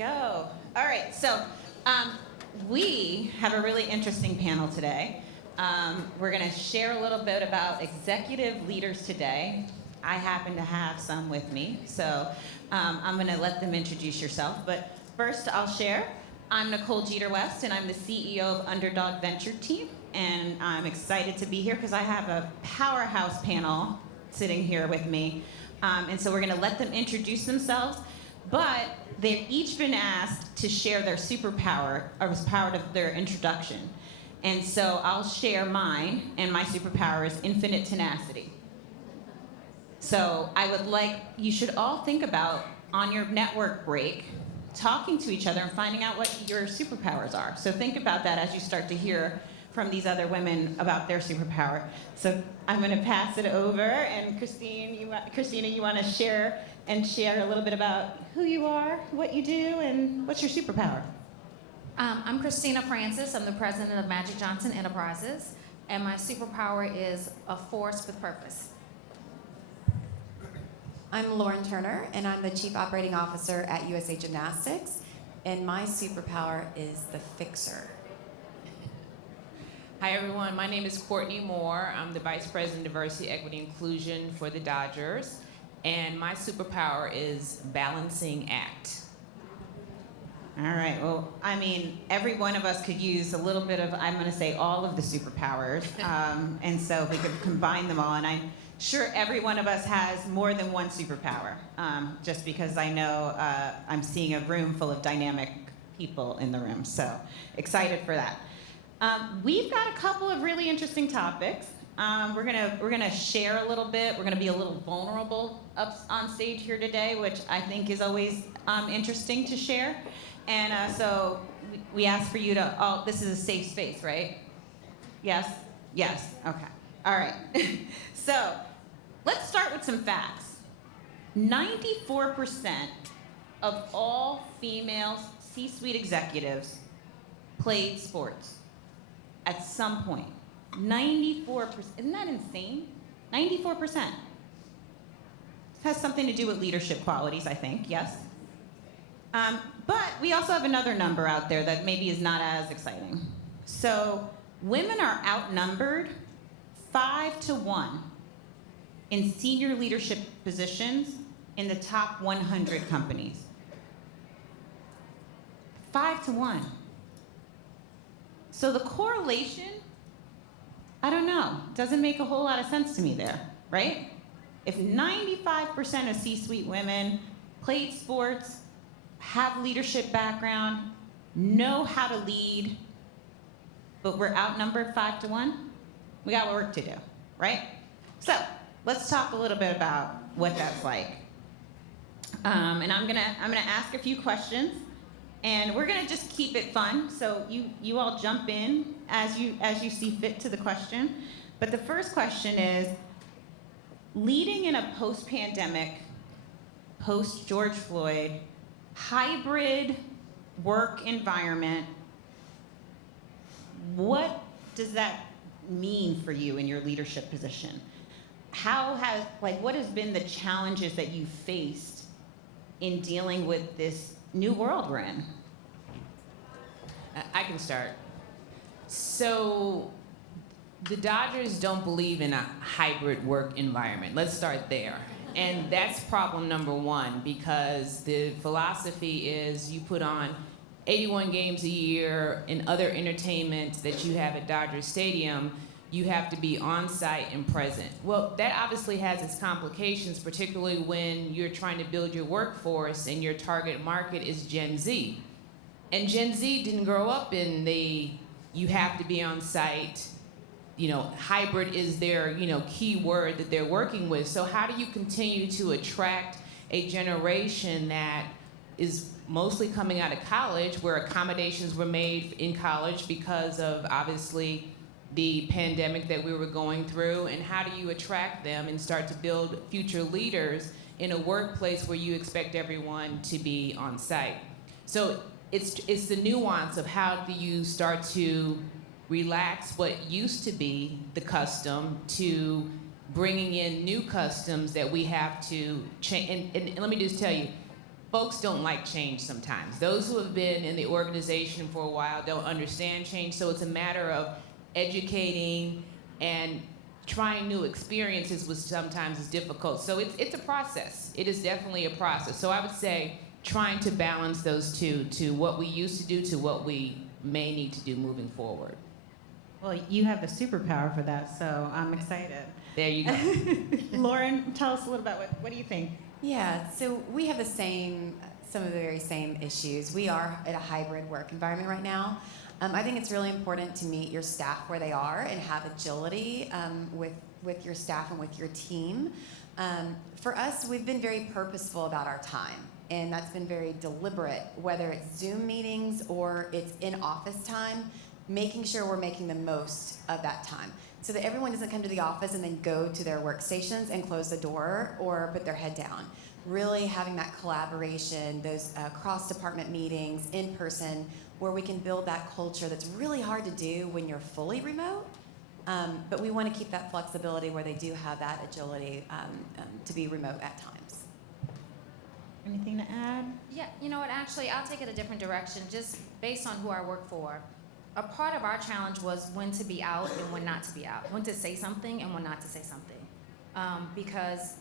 go. All right, so we have a really interesting panel today. We're going to share a little bit about executive leaders today. I happen to have some with me, so I'm going to let them introduce yourself. But first, I'll share. I'm Nicole Jeter-West, and I'm the CEO of Underdog Venture Team. And I'm excited to be here because I have a powerhouse panel sitting here with me. And so we're going to let them introduce themselves. But they've each been asked to share their superpower as part of their introduction. And so I'll share mine, and my superpower is infinite tenacity. So I would like, you should all think about, on your network break, talking to each other and finding out what your superpowers are. So think about that as you start to hear from these other women about their superpower. So I'm going to pass it over, and Christina, you want to share a little bit about who you are, what you do, and what's your superpower? I'm Christina Francis. I'm the president of Magic Johnson Enterprises, and my superpower is a force with purpose. I'm Lauryn Turner, and I'm the Chief Operating Officer at USA Gymnastics, and my superpower is the fixer. Hi everyone, my name is Courtney Moore. I'm the Vice President of Diversity, Equity, Inclusion for the Dodgers, and my superpower is balancing act. All right, well, I mean, every one of us could use a little bit of, I'm gonna say all of the superpowers, and so if we could combine them all, and I'm sure every one of us has more than one superpower, just because I know I'm seeing a room full of dynamic people in the room, so excited for that. We've got a couple of really interesting topics. We're gonna share a little bit. We're gonna be a little vulnerable up on stage here today, which I think is always interesting to share. And so we ask for you to, this is a safe space, right? Yes? Yes, okay. All right. So let's start with some facts. 94% of all female C-suite executives played sports at some point. 94%, isn't that insane? 94%. This has something to do with leadership qualities, I think, yes? But we also have another number out there that maybe is not as exciting. So women are outnumbered 5-1 in senior leadership positions in the top 100 companies. 5-1. So the correlation, I don't know, doesn't make a whole lot of sense to me there, right? If 95% of C-suite women played sports, have leadership background, know how to lead, but we're outnumbered 5-1, we got work to do, right? So let's talk a little bit about what that's like. And I'm gonna ask a few questions, and we're gonna just keep it fun. So you all jump in as you see fit to the question. But the first question is, leading in a post-pandemic, post-George Floyd, hybrid work environment, what does that mean for you in your leadership position? What has been the challenges that you faced in dealing with this new world we're in? I can start. So the Dodgers don't believe in a hybrid work environment. Let's start there. And that's problem number one, because the philosophy is you put on 81 games a year and other entertainment that you have at Dodger Stadium, you have to be on site and present. Well, that obviously has its complications, particularly when you're trying to build your workforce and your target market is Gen Z. And Gen Z didn't grow up in you have to be on site. Hybrid is their, key word that they're working with. So how do you continue to attract a generation that is mostly coming out of college, where accommodations were made in college because of, obviously, the pandemic that we were going through, and how do you attract them and start to build future leaders in a workplace where you expect everyone to be on site? So it's the nuance of how do you start to relax what used to be the custom to bringing in new customs that we have to change. And let me just tell you, folks don't like change sometimes. Those who have been in the organization for a while don't understand change, so it's a matter of educating and trying new experiences, which sometimes is difficult. So it's a process. It is definitely a process. So I would say trying to balance those two, to what we used to do to what we may need to do moving forward. Well, you have the superpower for that, so I'm excited. There you go. Lauryn, tell us a little about what do you think? Yeah, so we have some of the very same issues. We are at a hybrid work environment right now. I think it's really important to meet your staff where they are and have agility with your staff and with your team. For us, we've been very purposeful about our time, and that's been very deliberate, whether it's Zoom meetings or it's in-office time, making sure we're making the most of that time so that everyone doesn't come to the office and then go to their workstations and close the door or put their head down. Really having that collaboration, those cross-department meetings in person, where we can build that culture that's really hard to do when you're fully remote. But we want to keep that flexibility where they do have that agility to be remote at times. Anything to add? Yeah, you know what, actually, I'll take it a different direction, just based on who I work for. A part of our challenge was when to be out and when not to be out, when to say something and when not to say something. Because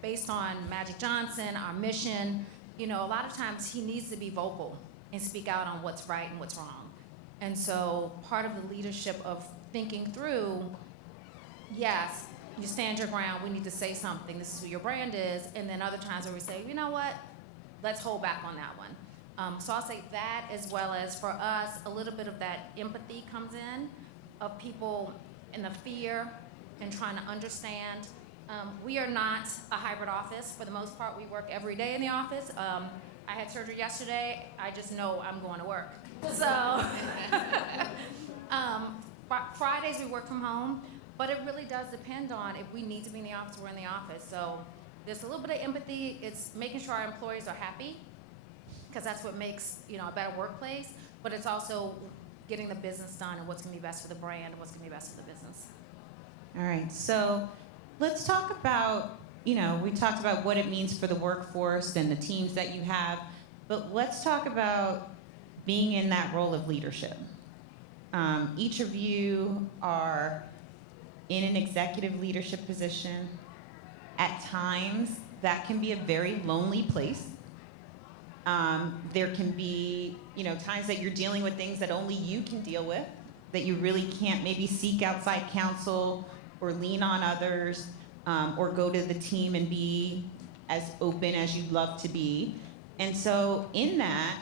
based on Magic Johnson, our mission, you know, a lot of times he needs to be vocal and speak out on what's right and what's wrong. And so part of the leadership of thinking through, yes, you stand your ground, we need to say something, this is who your brand is, and then other times where we say, you know what, let's hold back on that one. So I'll say that, as well as for us, a little bit of that empathy comes in, of people in the fear and trying to understand. We are not a hybrid office. For the most part, we work every day in the office. I had surgery yesterday. I just know I'm going to work. So Fridays we work from home, but it really does depend on if we need to be in the office, we're in the office. So there's a little bit of empathy. It's making sure our employees are happy, because that's what makes, you know, a better workplace. But it's also getting the business done and what's going to be best for the brand and what's going to be best for the business. All right, so let's talk about, you know, we talked about what it means for the workforce and the teams that you have, but let's talk about being in that role of leadership. Each of you are in an executive leadership position. At times, that can be a very lonely place. There can be, you know, times that you're dealing with things that only you can deal with, that you really can't maybe seek outside counsel or lean on others, or go to the team and be as open as you'd love to be. And so in that,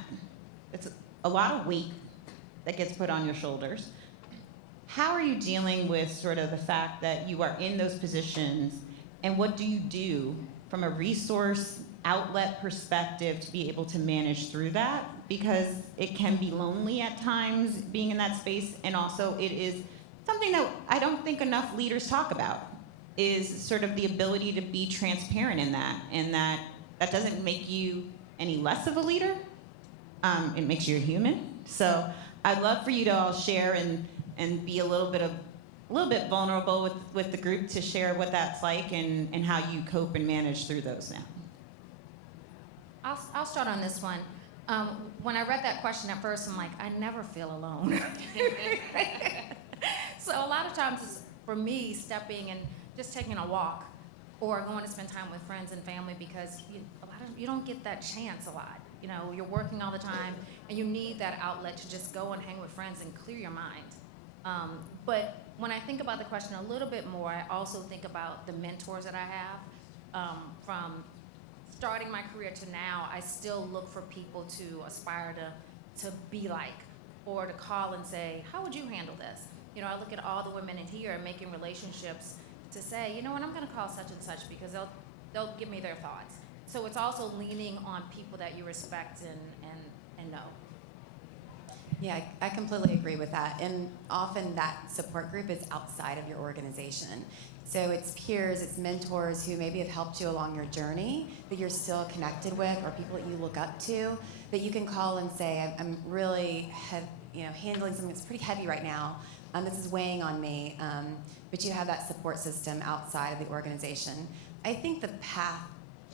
it's a lot of weight that gets put on your shoulders. How are you dealing with sort of the fact that you are in those positions, and what do you do from a resource outlet perspective to be able to manage through that? Because it can be lonely at times being in that space, and also it is something that I don't think enough leaders talk about, is sort of the ability to be transparent in that, and that doesn't make you any less of a leader. It makes you a human. So I'd love for you to all share and be a little bit vulnerable with the group to share what that's like and how you cope and manage through those now. I'll start on this one. When I read that question at first, I'm like, I never feel alone. So a lot of times it's, for me, stepping and just taking a walk or going to spend time with friends and family, because you don't get that chance a lot. You know, you're working all the time and you need that outlet to just go and hang with friends and clear your mind. But when I think about the question a little bit more, I also think about the mentors that I have. From starting my career to now, I still look for people to aspire to be like, or to call and say, how would you handle this? You know, I look at all the women in here and making relationships to say, you know what, I'm gonna call such and such because they'll give me their thoughts. So it's also leaning on people that you respect and know. Yeah, I completely agree with that. And often that support group is outside of your organization. So it's peers, it's mentors who maybe have helped you along your journey that you're still connected with, or people that you look up to, that you can call and say, I'm really handling something that's pretty heavy right now. This is weighing on me. But you have that support system outside of the organization. I think the path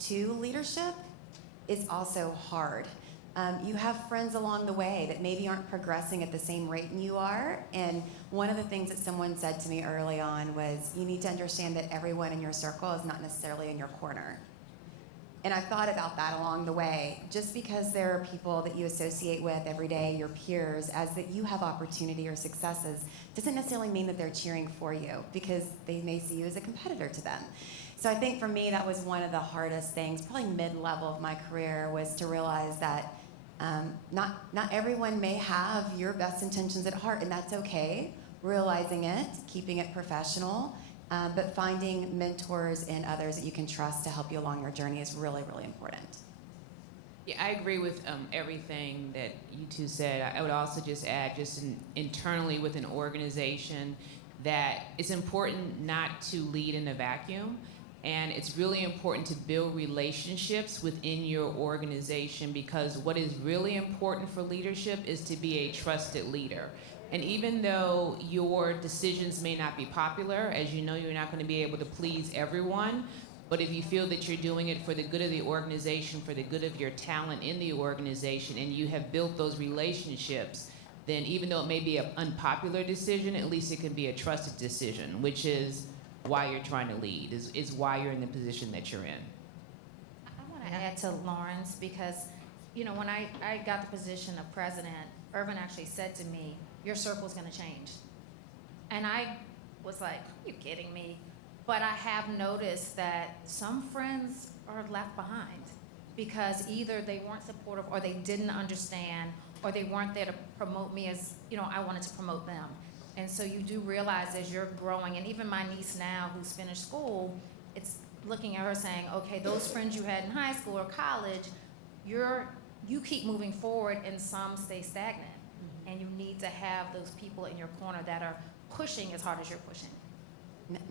to leadership is also hard. You have friends along the way that maybe aren't progressing at the same rate you are. And one of the things that someone said to me early on was, you need to understand that everyone in your circle is not necessarily in your corner. And I thought about that along the way. Just because there are people that you associate with every day, your peers, as that you have opportunity or successes, doesn't necessarily mean that they're cheering for you, because they may see you as a competitor to them. So I think for me, that was one of the hardest things, probably mid-level of my career, was to realize that not everyone may have your best intentions at heart, and that's okay. Realizing it, keeping it professional, but finding mentors and others that you can trust to help you along your journey is really, really important. Yeah, I agree with everything that you two said. I would also just add, internally with an organization, that it's important not to lead in a vacuum. And it's really important to build relationships within your organization, because what is really important for leadership is to be a trusted leader. And even though your decisions may not be popular, as you know, you're not going to be able to please everyone, but if you feel that you're doing it for the good of the organization, for the good of your talent in the organization, and you have built those relationships, then even though it may be an unpopular decision, at least it can be a trusted decision, which is why you're trying to lead, is why you're in the position that you're in. I want to add to Lauryn's, because, you know, when I got the position of president, Irvin actually said to me, your circle's going to change. And I was like, are you kidding me? But I have noticed that some friends are left behind because either they weren't supportive, or they didn't understand, or they weren't there to promote me as, you know, I wanted to promote them. And so you do realize as you're growing, and even my niece now who's finished school, it's looking at her saying, okay, those friends you had in high school or college, you keep moving forward and some stay stagnant. And you need to have those people in your corner that are pushing as hard as you're pushing.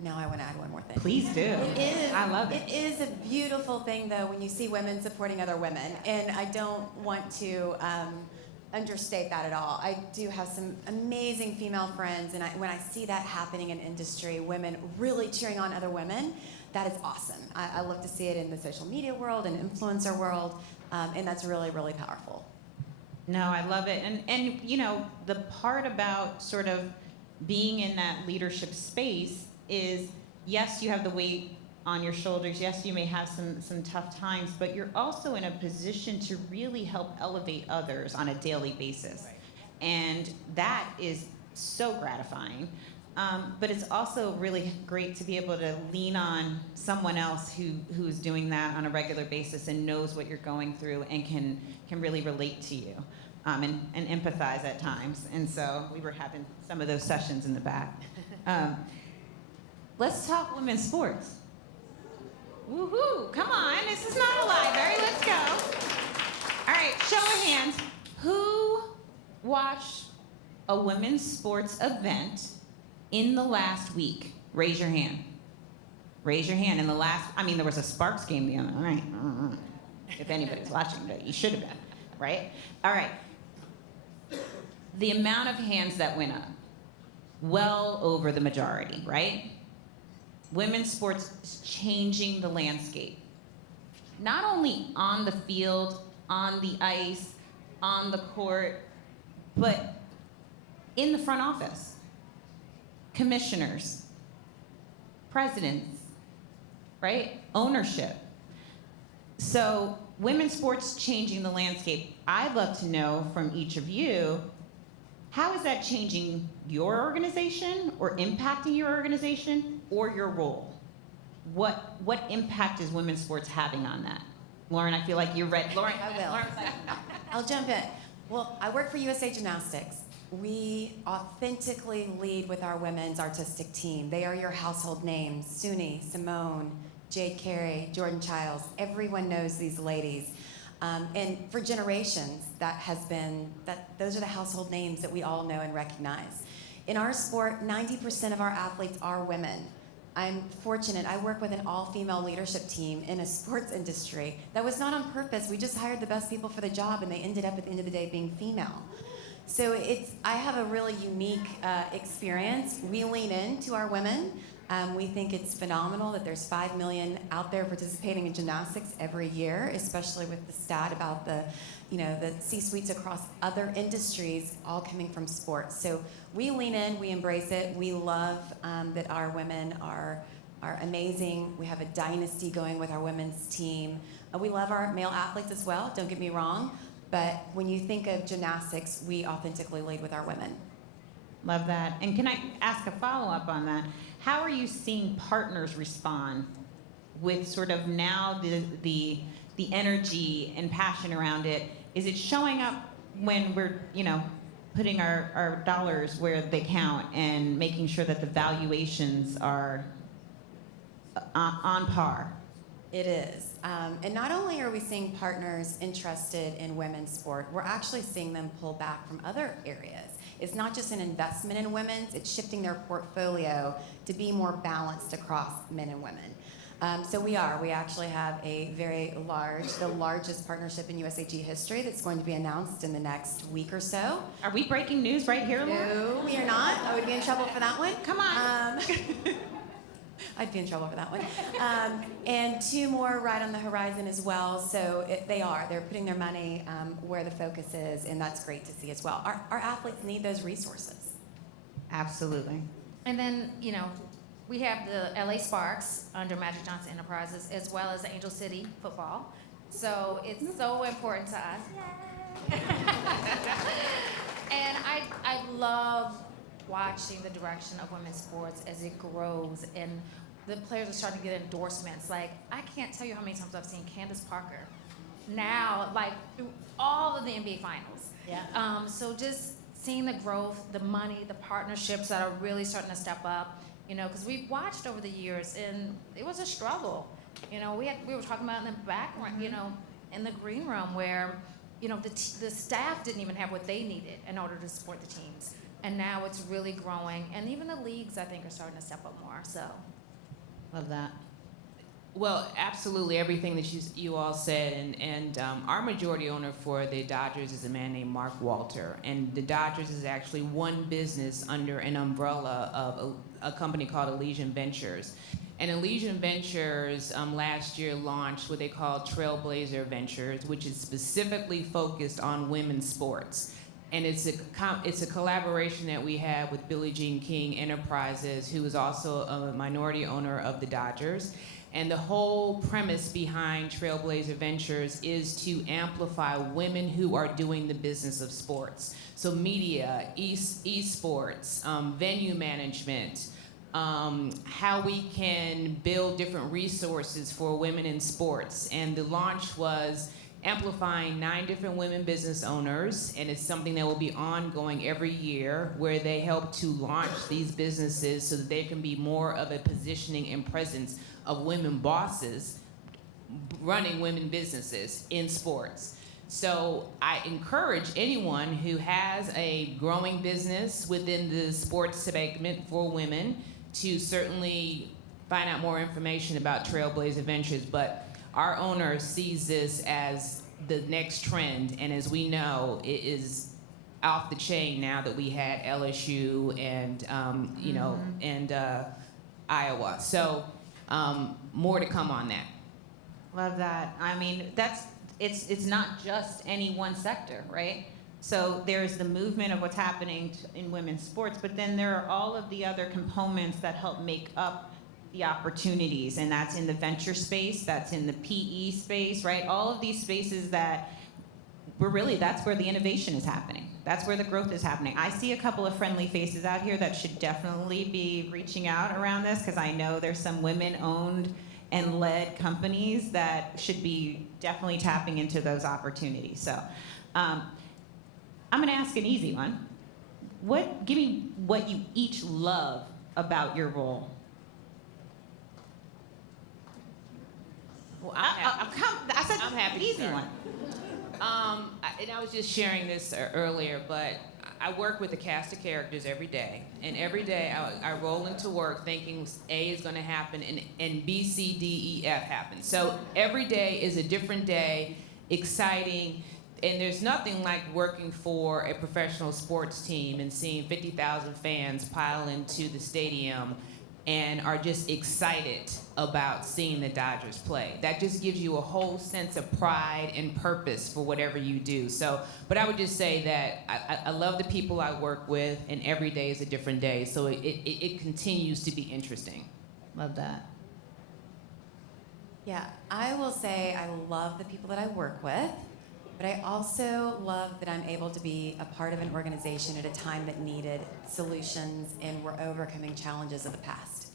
Now I want to add one more thing. Please do. It is. I love it. It is a beautiful thing, though, when you see women supporting other women. And I don't want to understate that at all. I do have some amazing female friends, and when I see that happening in industry, women really cheering on other women, that is awesome. I love to see it in the social media world and influencer world, and that's really, really powerful. No, I love it. And you know, the part about sort of being in that leadership space is, yes, you have the weight on your shoulders. Yes, you may have some tough times, but you're also in a position to really help elevate others on a daily basis. Right. And that is so gratifying. But it's also really great to be able to lean on someone else who's doing that on a regular basis and knows what you're going through and can really relate to you, and empathize at times. And so we were having some of those sessions in the back. Let's talk women's sports. Woohoo! Come on, this is not a library. Let's go. All right, show of hands. Who watched a women's sports event in the last week? Raise your hand. Raise your hand. In the last, there was a Sparks game the other night. If anybody's watching, but you should have been, right? All right. The amount of hands that went up, well over the majority, right? Women's sports is changing the landscape. Not only on the field, on the ice, on the court, but in the front office. Commissioners, presidents, right? Ownership. So women's sports changing the landscape. I'd love to know from each of you, how is that changing your organization or impacting your organization or your role? What impact is women's sports having on that? Lauryn, I feel like you're ready. Lauryn, I will. Lauryn's like, I'll jump in. Well, I work for USA Gymnastics. We authentically lead with our women's artistic team. They are your household names: Suni, Simone, Jade Carey, Jordan Childs. Everyone knows these ladies. And for generations, those are the household names that we all know and recognize. In our sport, 90% of our athletes are women. I'm fortunate. I work with an all-female leadership team in a sports industry. That was not on purpose. We just hired the best people for the job, and they ended up at the end of the day being female. So I have a really unique experience. We lean into our women. We think it's phenomenal that there's 5 million out there participating in gymnastics every year, especially with the stat about the C-suites across other industries all coming from sports. So we lean in, we embrace it. We love that our women are amazing. We have a dynasty going with our women's team. We love our male athletes as well, don't get me wrong. But when you think of gymnastics, we authentically lead with our women. Love that. And can I ask a follow-up on that? How are you seeing partners respond with sort of now the energy and passion around it? Is it showing up when we're, putting our dollars where they count and making sure that the valuations are on par? It is. And not only are we seeing partners interested in women's sport, we're actually seeing them pull back from other areas. It's not just an investment in women's, it's shifting their portfolio to be more balanced across men and women. So we actually have a the largest partnership in USAG history that's going to be announced in the next week or so. Are we breaking news right here, Lauryn? No, we are not. I would be in trouble for that one. Come on. I'd be in trouble for that one. And 2 more right on the horizon as well. So they're putting their money where the focus is, and that's great to see as well. Our athletes need those resources. Absolutely. And then, we have the LA Sparks under Magic Johnson Enterprises, as well as Angel City football. So it's so important to us. And I love watching the direction of women's sports as it grows, and the players are starting to get endorsements. Like, I can't tell you how many times I've seen Candace Parker now, like, through all of the NBA finals. Yeah. So just seeing the growth, the money, the partnerships that are really starting to step up, because we've watched over the years, and it was a struggle. We were talking about in the background, in the green room, where, the staff didn't even have what they needed in order to support the teams. And now it's really growing, and even the leagues, I think, are starting to step up more. So, Love that. Well, absolutely everything that you all said, and our majority owner for the Dodgers is a man named Mark Walter, and the Dodgers is actually one business under an umbrella of a company called Elysian Ventures. And Elysian Ventures last year launched what they call Trailblazer Ventures, which is specifically focused on women's sports. And it's a collaboration that we have with Billie Jean King Enterprises, who is also a minority owner of the Dodgers. And the whole premise behind Trailblazer Ventures is to amplify women who are doing the business of sports. So media, esports, venue management, how we can build different resources for women in sports. And the launch was amplifying 9 different women business owners, and it's something that will be ongoing every year, where they help to launch these businesses so that there can be more of a positioning and presence of women bosses running women businesses in sports. So I encourage anyone who has a growing business within the sports segment for women to certainly find out more information about Trailblazer Ventures. But our owner sees this as the next trend, and as we know, it is off the chain now that we had LSU and and Iowa. So more to come on that. Love that. I mean, it's not just any one sector, right? So there's the movement of what's happening in women's sports, but then there are all of the other components that help make up the opportunities, and that's in the venture space, that's in the PE space, right? All of these spaces that that's where the innovation is happening. That's where the growth is happening. I see a couple of friendly faces out here that should definitely be reaching out around this, because I know there's some women-owned and led companies that should be definitely tapping into those opportunities. So I'm gonna ask an easy one. Give me what you each love about your role. Well, I said I'm happy to easy start. one. And I was just sharing this earlier, but I work with a cast of characters every day, and every day I roll into work thinking A is going to happen and B, C, D, E, F happens. So every day is a different day, exciting, and there's nothing like working for a professional sports team and seeing 50,000 fans pile into the stadium and are just excited about seeing the Dodgers play. That just gives you a whole sense of pride and purpose for whatever you do. So, but I would just say that I love the people I work with, and every day is a different day. So it continues to be interesting. Love that. Yeah, I will say I love the people that I work with, but I also love that I'm able to be a part of an organization at a time that needed solutions and we're overcoming challenges of the past.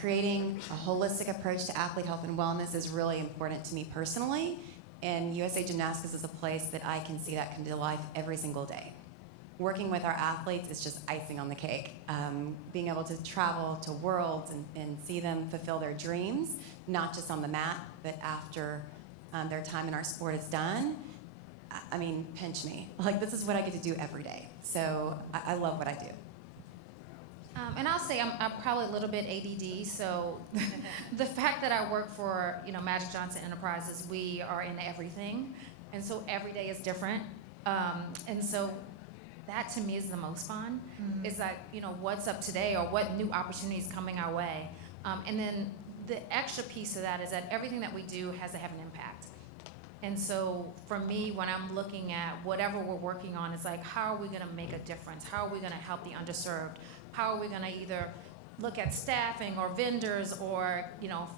Creating a holistic approach to athlete health and wellness is really important to me personally, and USA Gymnastics is a place that I can see that come to life every single day. Working with our athletes is just icing on the cake. Being able to travel to worlds and see them fulfill their dreams, not just on the mat, but after their time in our sport is done. I mean, pinch me. Like, this is what I get to do every day. So I love what I do. And I'll say I'm probably a little bit ADD, so the fact that I work for, Magic Johnson Enterprises, we are in everything, and so every day is different. And so that to me is the most fun, is like, what's up today or what new opportunities coming our way. And then the extra piece of that is that everything that we do has to have an impact. And so for me, when I'm looking at whatever we're working on, it's like, how are we gonna make a difference? How are we gonna help the underserved? How are we gonna either look at staffing or vendors or,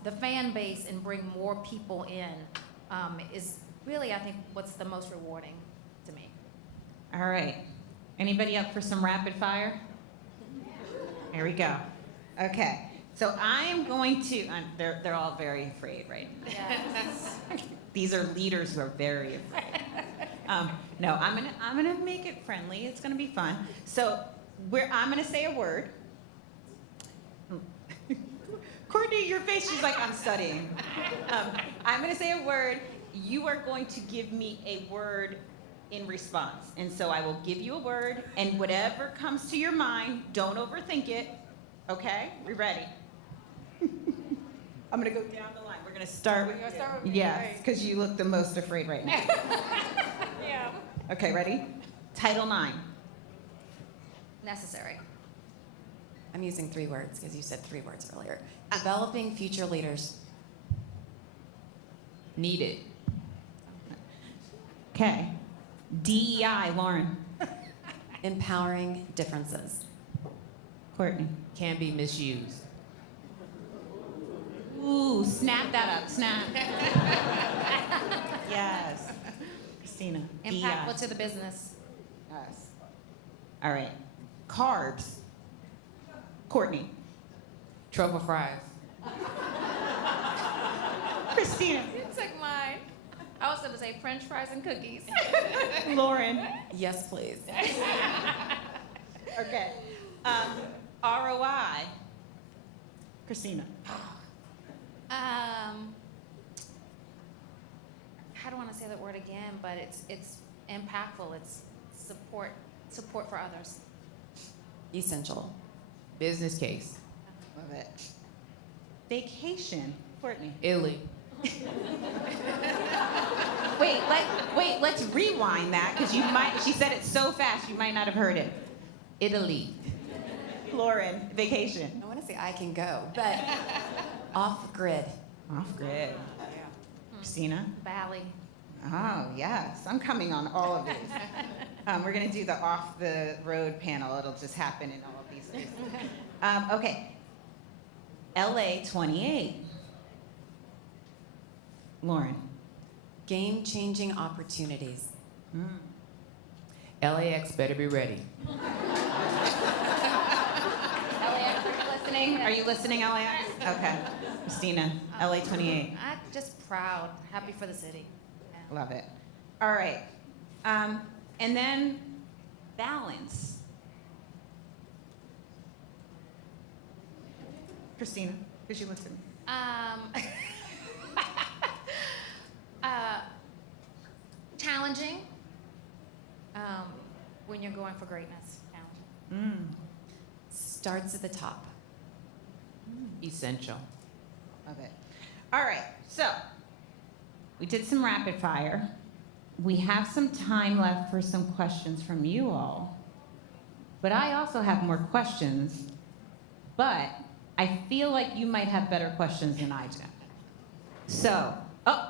the fan base and bring more people in, is really, I think, what's the most rewarding to me. All right. Anybody up for some rapid fire? Here we go. Okay. So I am going to, they're all very afraid right now. Yes. These are leaders who are very afraid. No, I'm gonna make it friendly. It's gonna be fun. So I'm gonna say a word. Courtney, your face, she's like, I'm studying. I'm gonna say a word. You are going to give me a word in response. And so I will give you a word, and whatever comes to your mind, don't overthink it. Okay? We ready? I'm gonna go down the line. We're gonna start with you. Yes, because you look the most afraid right now. Yeah. Okay, ready? Title IX. Necessary. I'm using 3 words because you said 3 words earlier. Developing future leaders. Needed. Okay. DEI, Lauryn. Empowering differences. Courtney. Can be misused. Ooh, snap that up, snap. Yes. Christina. Impactful DEI. to the business. Yes. All right. Carbs. Courtney. Truffle fries. Christina. You took mine. I was going to say French fries and cookies. Lauryn. Yes, please. Okay. ROI. Christina. I don't want to say that word again, but it's impactful. It's support for others. Essential. Business case. Love it. Vacation. Courtney. Italy. Wait, let's rewind that because she said it so fast you might not have heard it. Italy. Lauryn, vacation. I want to say I can go, but off grid. Off grid. Christina. Bali. Oh, yes. I'm coming on all of these. We're going to do the off the road panel. It'll just happen in all of these places. Okay. LA 28. Lauryn. Game-changing opportunities. LAX better be ready. LAX, are you listening? Are you listening, LAX? Okay. Christina, LA 28. I'm just proud, happy for the city. Yeah. Love it. All right. And then balance. Christina, because you listen. Challenging. When you're going for greatness. Challenging. Starts at the top. Essential. Love it. All right, so we did some rapid fire. We have some time left for some questions from you all. But I also have more questions. But I feel like you might have better questions than I do. So,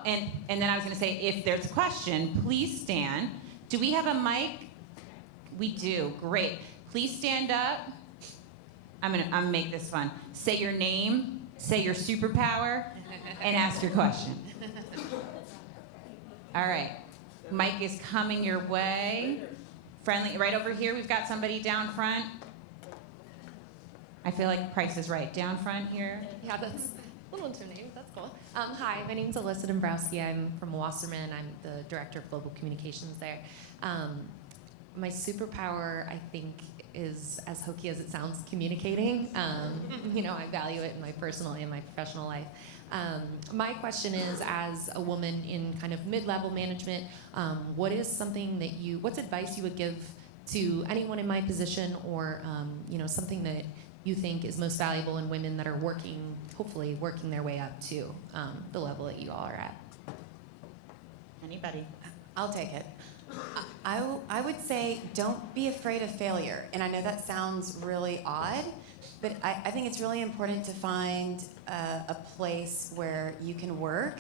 and then I was going to say, if there's a question, please stand. Do we have a mic? We do. Great. Please stand up. I'm gonna make this fun. Say your name, say your superpower, and ask your question. All right. Mic is coming your way. Friendly, right over here. We've got somebody down front. I feel like Price is Right. Down front here. Yeah, that's a little intimidating. That's cool. Hi, my name's Alyssa Dombrowski. I'm from Wasserman. I'm the director of global communications there. My superpower, I think, is as hokey as it sounds, communicating. I value it in my personal and my professional life. My question is, as a woman in kind of mid-level management, what's advice you would give to anyone in my position, or something that you think is most valuable in women that are hopefully working their way up to the level that you all are at? Anybody? I'll take it. I would say don't be afraid of failure. And I know that sounds really odd, but I think it's really important to find a place where you can work,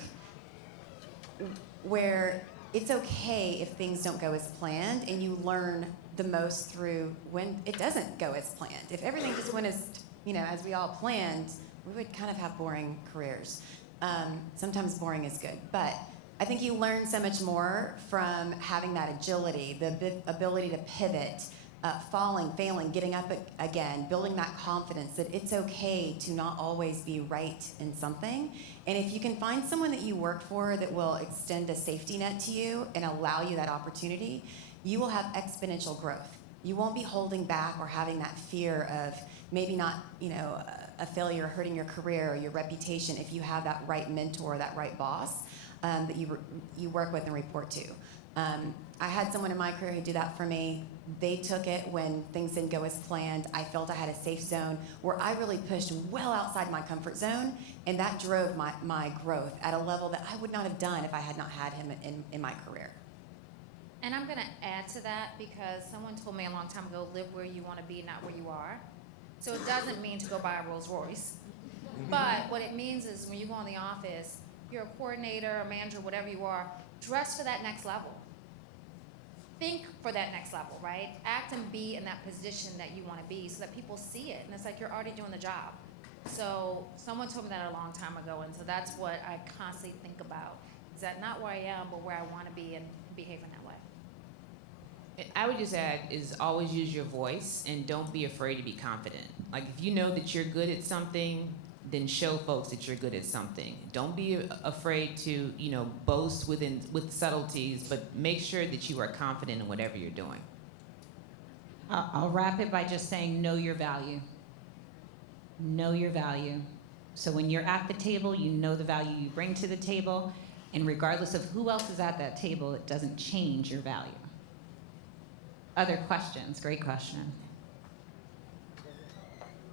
where it's okay if things don't go as planned, and you learn the most through when it doesn't go as planned. If everything just went as we all planned, we would kind of have boring careers. Sometimes boring is good, but I think you learn so much more from having that agility, the ability to pivot, falling, failing, getting up again, building that confidence that it's okay to not always be right in something. And if you can find someone that you work for that will extend a safety net to you and allow you that opportunity, you will have exponential growth. You won't be holding back or having that fear of maybe not, a failure hurting your career or your reputation if you have that right mentor, that right boss that you work with and report to. I had someone in my career who did that for me. They took it when things didn't go as planned. I felt I had a safe zone where I really pushed well outside my comfort zone, and that drove my growth at a level that I would not have done if I had not had him in my career. And I'm going to add to that, because someone told me a long time ago, live where you want to be, not where you are. So it doesn't mean to go buy a Rolls Royce. But what it means is when you go in the office, you're a coordinator, a manager, whatever you are, dress for that next level. Think for that next level, right? Act and be in that position that you want to be so that people see it. And it's like you're already doing the job. So someone told me that a long time ago, and so that's what I constantly think about. Is that not where I am, but where I want to be and behaving that way. I would just add is always use your voice and don't be afraid to be confident. Like if you know that you're good at something, then show folks that you're good at something. Don't be afraid to, boast with subtleties, but make sure that you are confident in whatever you're doing. I'll wrap it by just saying know your value. Know your value. So when you're at the table, you know the value you bring to the table, and regardless of who else is at that table, it doesn't change your value. Other questions? Great question.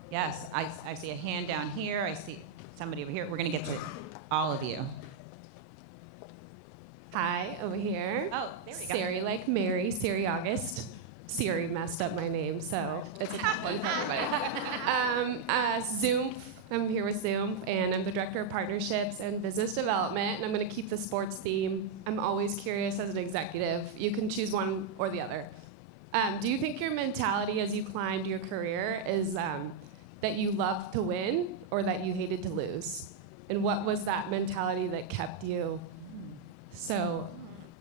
Yes, I see a hand down here. I see somebody over here. We're going to get to all of you. Hi, over here. Oh, there we go. Siri, like Mary, Siri August. Siri messed up my name, so it's a tough one for everybody. Zoom. I'm here with Zoom, and I'm the Director of Partnerships and Business Development, and I'm going to keep the sports theme. I'm always curious as an executive. You can choose one or the other. Do you think your mentality as you climbed your career is that you loved to win or that you hated to lose? And what was that mentality that kept you? So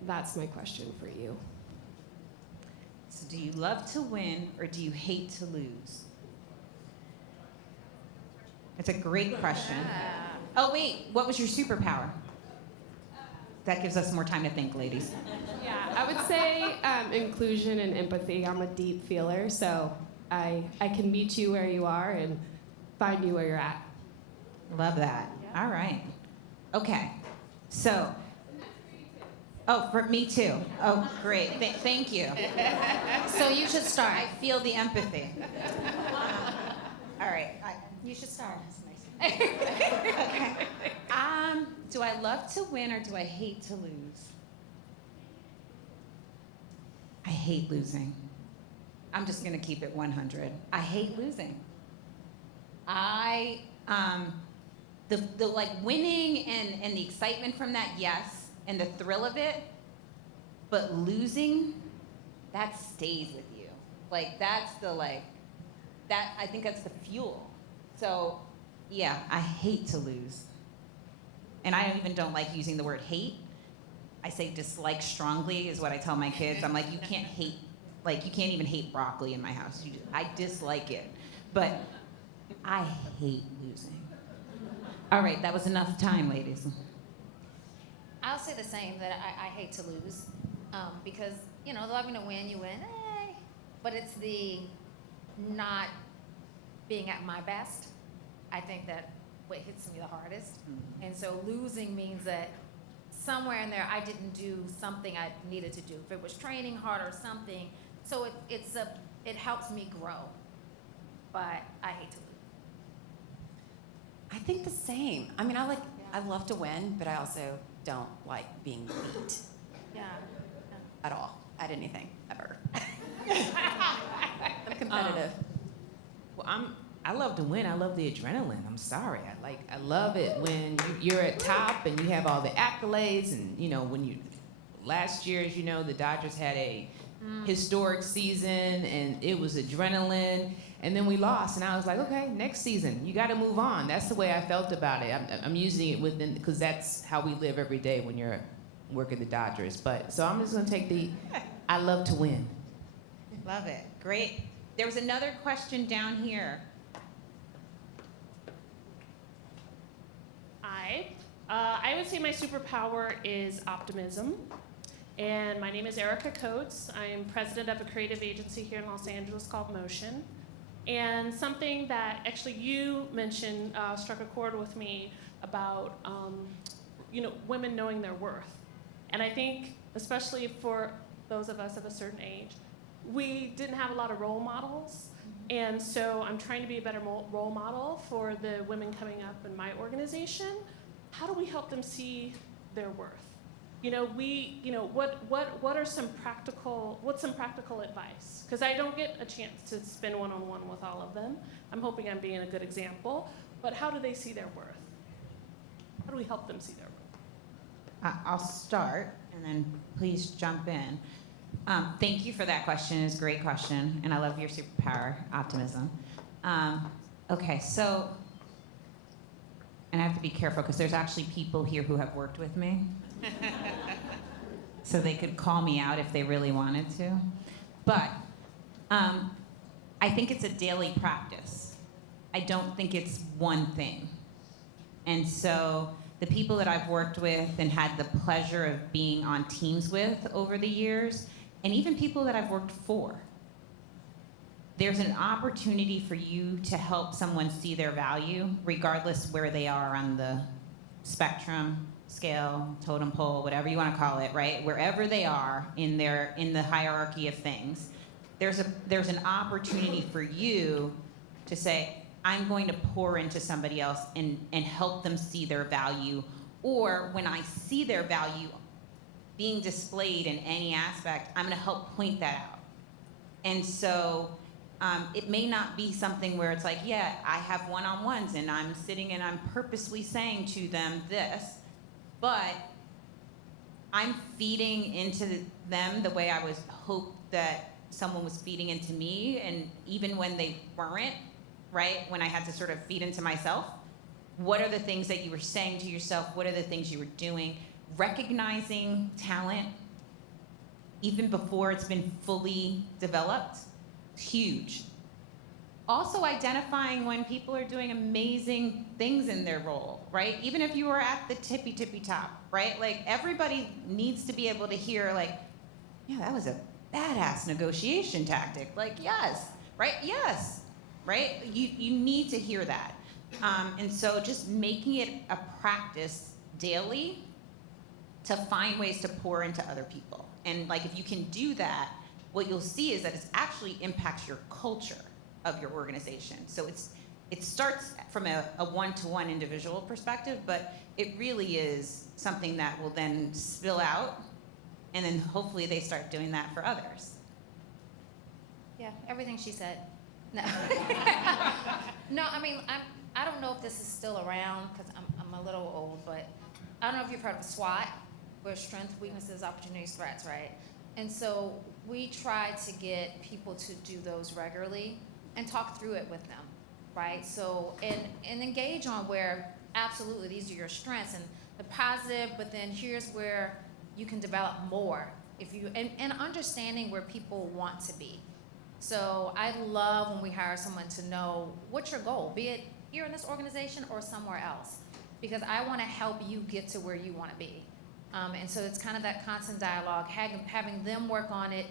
that's my question for you. So do you love to win or do you hate to lose? It's a great question. Oh, wait, what was your superpower? That gives us more time to think, ladies. Yeah, I would say inclusion and empathy. I'm a deep feeler, so I can meet you where you are and find you where you're at. Love that. All right. Okay. So, for me too. Oh, great. Thank you. So you should start. I feel the empathy. All right. You should start. Okay. Do I love to win or do I hate to lose? I hate losing. I'm just going to keep it 100. I hate losing. The like winning and the excitement from that, yes, and the thrill of it, but losing, that stays with you. Like that's the that I think that's the fuel. So yeah, I hate to lose. And I even don't like using the word hate. I say dislike strongly is what I tell my kids. I'm like, you can't hate, like you can't even hate broccoli in my house. I dislike it, but I hate losing. All right, that was enough time, ladies. I'll say the same, that I hate to lose, because, you know, loving to win, you win, but it's the not being at my best. I think that what hits me the hardest. And so losing means that somewhere in there I didn't do something I needed to do. If it was training hard or something, so it helps me grow, but I hate to lose. I think the same. I mean, I love to win, but I also don't like being beat Yeah. at all, at anything, ever. I'm competitive. Well, I love to win. I love the adrenaline. I'm sorry. I love it when you're at top and you have all the accolades, and you know when last year, as you know, the Dodgers had a historic season and it was adrenaline, and then we lost, and I was like, okay, next season you got to move on. That's the way I felt about it. I'm using it within, because that's how we live every day when you're working the Dodgers. But so I'm just gonna take I love to win. Love it. Great. There was another question down here. Hi. I would say my superpower is optimism. And my name is Erica Coates. I am president of a creative agency here in Los Angeles called Motion. And something that actually you mentioned struck a chord with me about women knowing their worth. And I think, especially for those of us of a certain age, we didn't have a lot of role models. And so I'm trying to be a better role model for the women coming up in my organization. How do we help them see their worth? What are some practical advice? Because I don't get a chance to spend one-on-one with all of them. I'm hoping I'm being a good example, but how do they see their worth? How do we help them see their worth? I'll start, and then please jump in. Thank you for that question. It's a great question, and I love your superpower, optimism. Okay, so, and I have to be careful because there's actually people here who have worked with me. So they could call me out if they really wanted to. But I think it's a daily practice. I don't think it's one thing. And so the people that I've worked with and had the pleasure of being on teams with over the years, and even people that I've worked for, there's an opportunity for you to help someone see their value, regardless where they are on the spectrum, scale, totem pole, whatever you want to call it, right? Wherever they are in the hierarchy of things, there's an opportunity for you to say, I'm going to pour into somebody else and help them see their value. Or when I see their value being displayed in any aspect, I'm going to help point that out. And so it may not be something where it's like, yeah, I have one-on-ones and I'm sitting and I'm purposely saying to them this, but I'm feeding into them the way I was hoped that someone was feeding into me, and even when they weren't, right? When I had to sort of feed into myself, what are the things that you were saying to yourself? What are the things you were doing? Recognizing talent, even before it's been fully developed, is huge. Also identifying when people are doing amazing things in their role, right? Even if you are at the tippy top, right? Like everybody needs to be able to hear like, yeah, that was a badass negotiation tactic. Like, yes, right? Yes, right? You need to hear that. And so just making it a practice daily to find ways to pour into other people. And like if you can do that, what you'll see is that it actually impacts your culture of your organization. So it starts from a one-to-one individual perspective, but it really is something that will then spill out, and then hopefully they start doing that for others. Yeah, everything she said. No. No, I mean, I don't know if this is still around because I'm a little old, but I don't know if you've heard of SWOT, where strengths, weaknesses, opportunities, threats, right? And so we try to get people to do those regularly and talk through it with them, right? So, and engage on where absolutely these are your strengths and the positive, but then here's where you can develop more if you, and understanding where people want to be. So I love when we hire someone to know what's your goal, be it here in this organization or somewhere else, because I want to help you get to where you want to be. And so it's kind of that constant dialogue, having them work on it,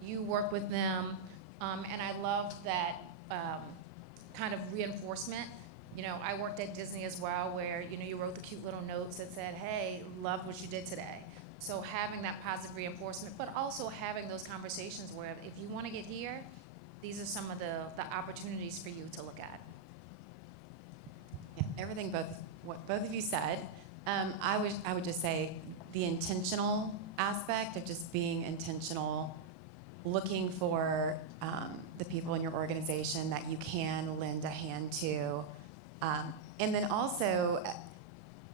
you work with them, and I love that kind of reinforcement. You know, I worked at Disney as well, where, you know, you wrote the cute little notes that said, hey, love what you did today. So having that positive reinforcement, but also having those conversations where if you want to get here, these are some of the opportunities for you to look at. Yeah, everything what both of you said. I would just say the intentional aspect of just being intentional, looking for the people in your organization that you can lend a hand to, and then also,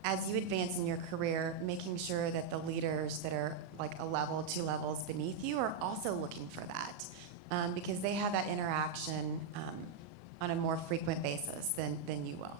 as you advance in your career, making sure that the leaders that are like a level, 2 levels beneath you are also looking for that, because they have that interaction on a more frequent basis than you will.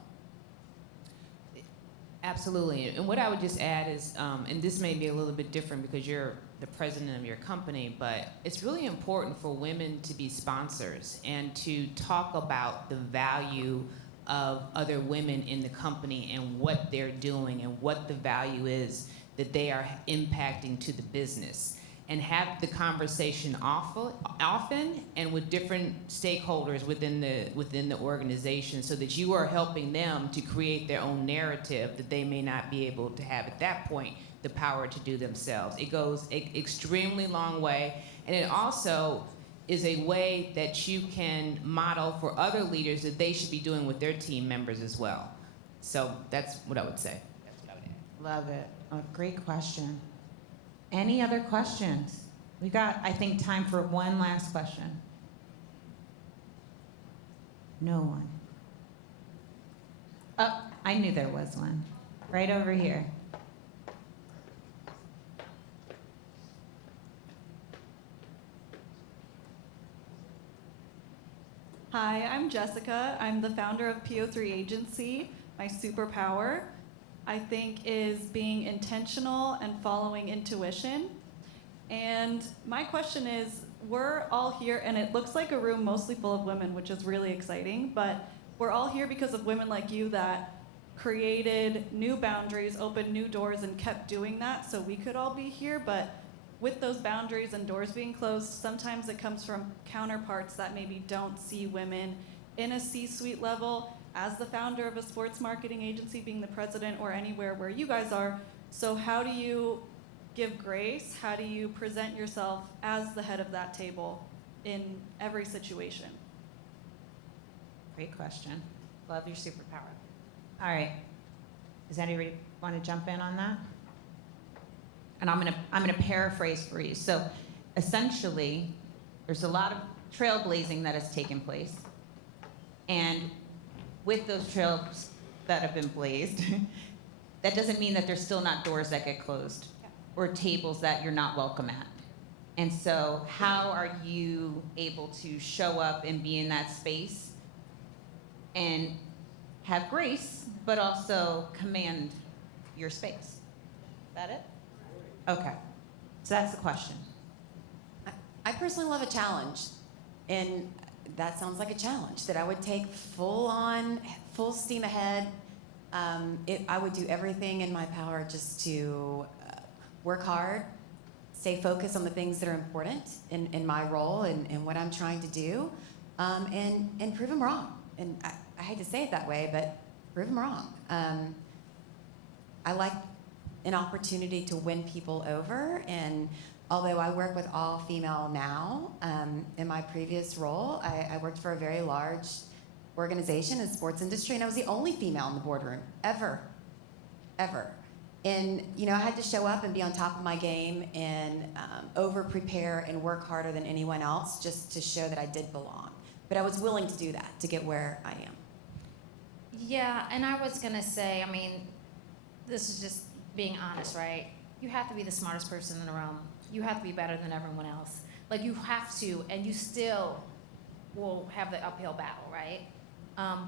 Absolutely. And what I would just add is, and this may be a little bit different because you're the president of your company, but it's really important for women to be sponsors and to talk about the value of other women in the company and what they're doing and what the value is that they are impacting to the business. And have the conversation often and with different stakeholders within the organization, so that you are helping them to create their own narrative that they may not be able to have at that point the power to do themselves. It goes an extremely long way, and it also is a way that you can model for other leaders that they should be doing with their team members as well. So that's what I would say. That's what I would add. Love it. A great question. Any other questions? We got, I think, time for one last question. No one. Oh, I knew there was one. Right over here. Hi, I'm Jessica. I'm the founder of PO3 Agency. My superpower, I think, is being intentional and following intuition. And my question is, we're all here, and it looks like a room mostly full of women, which is really exciting, but we're all here because of women like you that created new boundaries, opened new doors, and kept doing that so we could all be here. But with those boundaries and doors being closed, sometimes it comes from counterparts that maybe don't see women in a C-suite level, as the founder of a sports marketing agency, being the president, or anywhere where you guys are. So how do you give grace? How do you present yourself as the head of that table in every situation? Great question. Love your superpower. All right. Does anybody want to jump in on that? And I'm gonna paraphrase for you. So essentially, there's a lot of trailblazing that has taken place. And with those trails that have been blazed, that doesn't mean that there's still not doors that get closed or tables that you're not welcome at. And so how are you able to show up and be in that space and have grace, but also command your space? Is that it? Okay. So that's the question. I personally love a challenge, and that sounds like a challenge that I would take full steam ahead. I would do everything in my power just to work hard, stay focused on the things that are important in my role and what I'm trying to do, and prove them wrong. And I hate to say it that way, but prove them wrong. I like an opportunity to win people over, and although I work with all female now, in my previous role, I worked for a very large organization in the sports industry, and I was the only female in the boardroom, ever. And, you know, I had to show up and be on top of my game and over-prepare and work harder than anyone else just to show that I did belong. But I was willing to do that to get where I am. Yeah, and I was gonna say, I mean, this is just being honest, right? You have to be the smartest person in the room. You have to be better than everyone else. Like, you have to, and you still will have the uphill battle, right?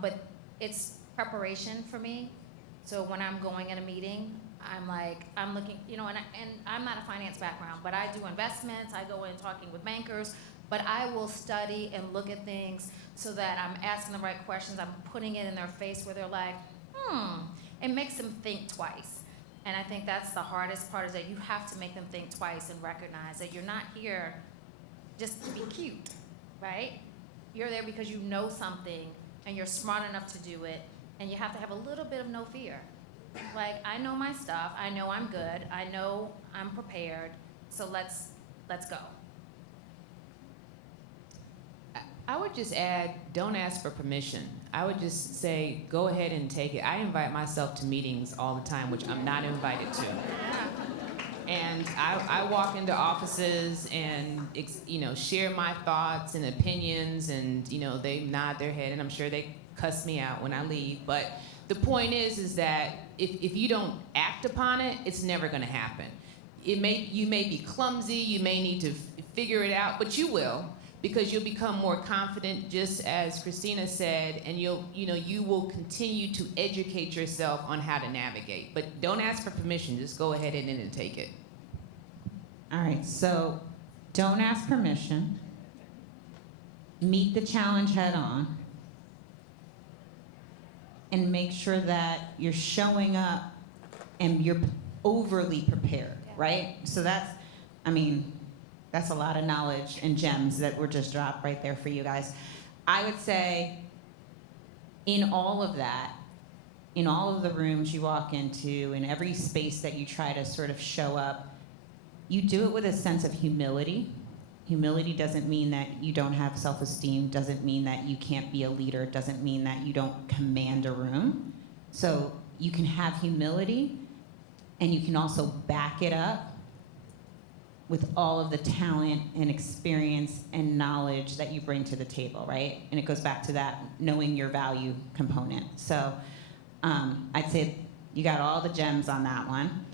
But it's preparation for me. So when I'm going in a meeting, I'm looking, and I'm not a finance background, but I do investments. I go in talking with bankers, but I will study and look at things so that I'm asking the right questions. I'm putting it in their face where they're like, It makes them think twice. And I think that's the hardest part, is that you have to make them think twice and recognize that you're not here just to be cute, right? You're there because you know something and you're smart enough to do it, and you have to have a little bit of no fear. Like, I know my stuff, I know I'm good, I know I'm prepared, so let's go. I would just add, don't ask for permission. I would just say, go ahead and take it. I invite myself to meetings all the time, which I'm not invited to. And I walk into offices and, share my thoughts and opinions, and, they nod their head, and I'm sure they cuss me out when I leave. But the point is that if you don't act upon it, it's never gonna happen. You may be clumsy, you may need to figure it out, but you will, because you'll become more confident, just as Christina said, and you will continue to educate yourself on how to navigate. But don't ask for permission, just go ahead and take it. All right, so don't ask permission. Meet the challenge head on. And make sure that you're showing up and you're overly prepared, right? So that's a lot of knowledge and gems that were just dropped right there for you guys. I would say in all of that, in all of the rooms you walk into, in every space that you try to sort of show up, you do it with a sense of humility. Humility doesn't mean that you don't have self-esteem, doesn't mean that you can't be a leader, doesn't mean that you don't command a room. So you can have humility, and you can also back it up with all of the talent and experience and knowledge that you bring to the table, right? And it goes back to that knowing your value component. So I'd say you got all the gems on that one.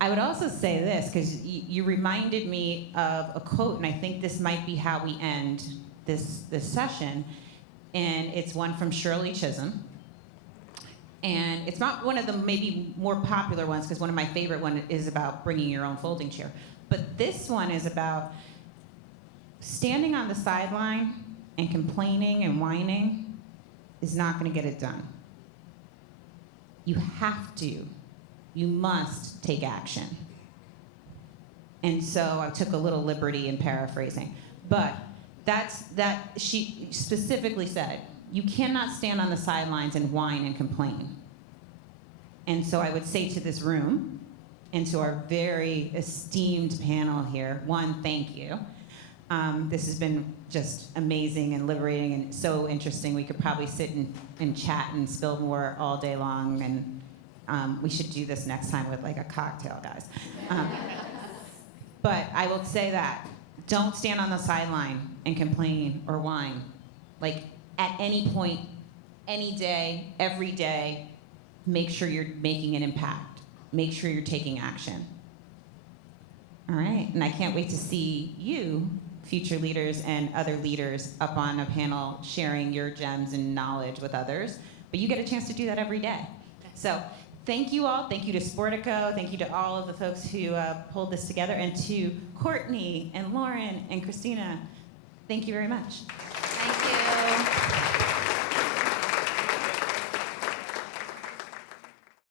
I would also say this, because you reminded me of a quote, and I think this might be how we end this session, and it's one from Shirley Chisholm. And it's not one of the maybe more popular ones, because one of my favorite ones is about bringing your own folding chair. But this one is about standing on the sideline and complaining and whining is not going to get it done. You have to. You must take action. And so I took a little liberty in paraphrasing. But she specifically said, you cannot stand on the sidelines and whine and complain. And so I would say to this room, and to our very esteemed panel here, one, thank you. This has been just amazing and liberating and so interesting. We could probably sit and chat and spill more all day long, and we should do this next time with like a cocktail, guys. But I will say that, don't stand on the sideline and complain or whine. Like, at any point, any day, every day, make sure you're making an impact. Make sure you're taking action. All right, and I can't wait to see you, future leaders and other leaders, up on a panel sharing your gems and knowledge with others. But you get a chance to do that every day. So thank you all. Thank you to Sportico. Thank you to all of the folks who pulled this together. And to Courtney and Lauryn and Christina, thank you very much.